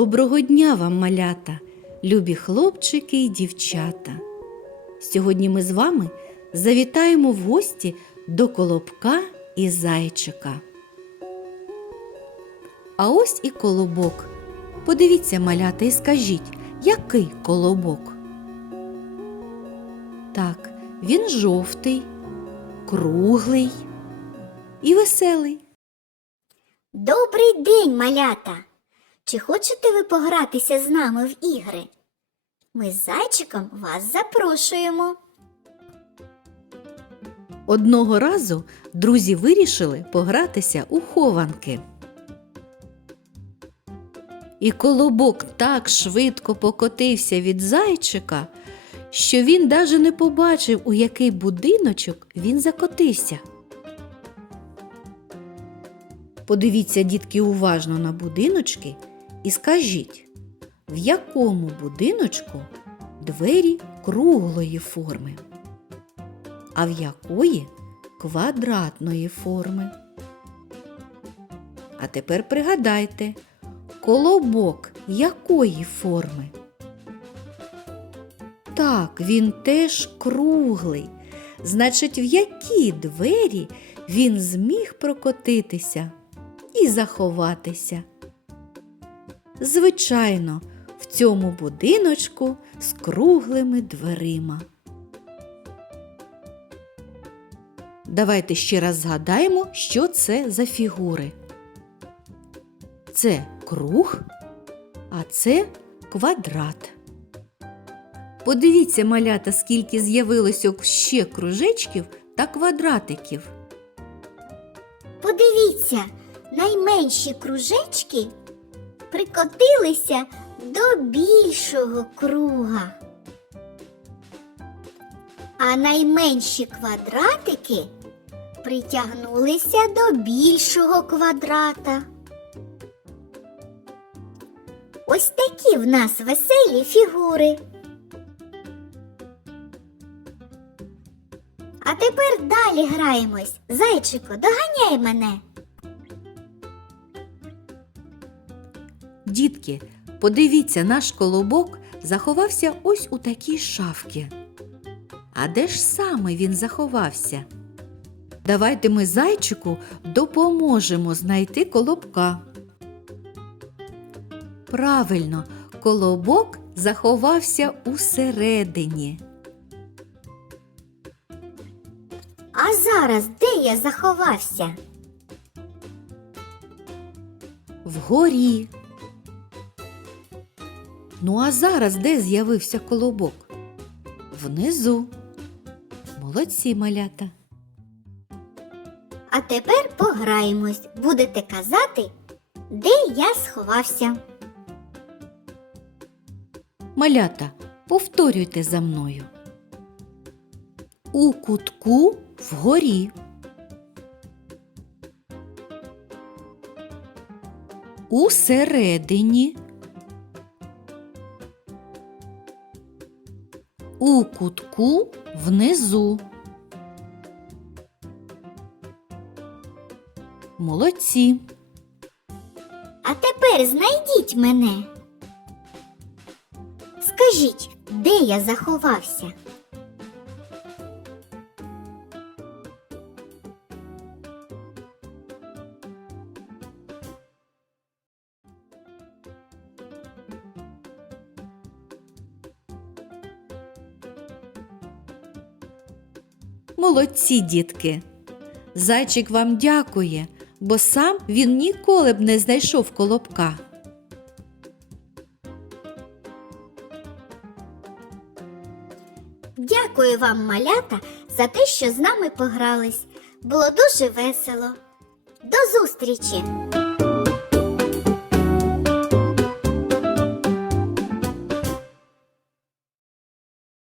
Доброго дня вам, малята, любі хлопчики і дівчата. Сьогодні ми з вами завітаємо в гості до колобка і зайчика. А ось і колобок. Подивіться, малята, і скажіть, який колобок? Так, він жовтий, круглий і веселий. Добрий день, малята! Чи хочете ви погратися з нами в ігри? Ми з зайчиком вас запрошуємо. Одного разу друзі вирішили погратися у хованки. І колобок так швидко покотився від зайчика, що він даже не побачив, у який будиночок він закотився. Подивіться, дітки, уважно на будиночки і скажіть, в якому будиночку двері круглої форми? а в якої квадратної форми. А тепер пригадайте, колобок якої форми? Так, він теж круглий. Значить, в які двері він зміг прокотитися і заховатися? Звичайно, в цьому будиночку з круглими дверима. Давайте ще раз згадаємо, що це за фігури. Це круг, а це квадрат. Подивіться, малята, скільки з'явилося ще кружечків та квадратиків. Подивіться, найменші кружечки прикотилися до більшого круга. А найменші квадратики притягнулися до більшого квадрата. Ось такі в нас веселі фігури. А тепер далі граємось. Зайчику, доганяй мене. Дітки, подивіться, наш колобок заховався ось у такій шафці. А де ж саме він заховався? Давайте ми зайчику допоможемо знайти колобка. Правильно, колобок заховався усередині. А зараз де я заховався? Вгорі. Ну а зараз де з'явився колобок? Внизу. Молодці малята. А тепер пограємось. Будете казати, де я сховався. Малята, повторюйте за мною. У кутку вгорі. Усередині. У кутку внизу. Молодці. А тепер знайдіть мене. Скажіть, де я заховався? Молодці, дітки. Зайчик вам дякує, бо сам він ніколи б не знайшов колобка. Дякую вам, малята, за те, що з нами погрались. Було дуже весело. До зустрічі!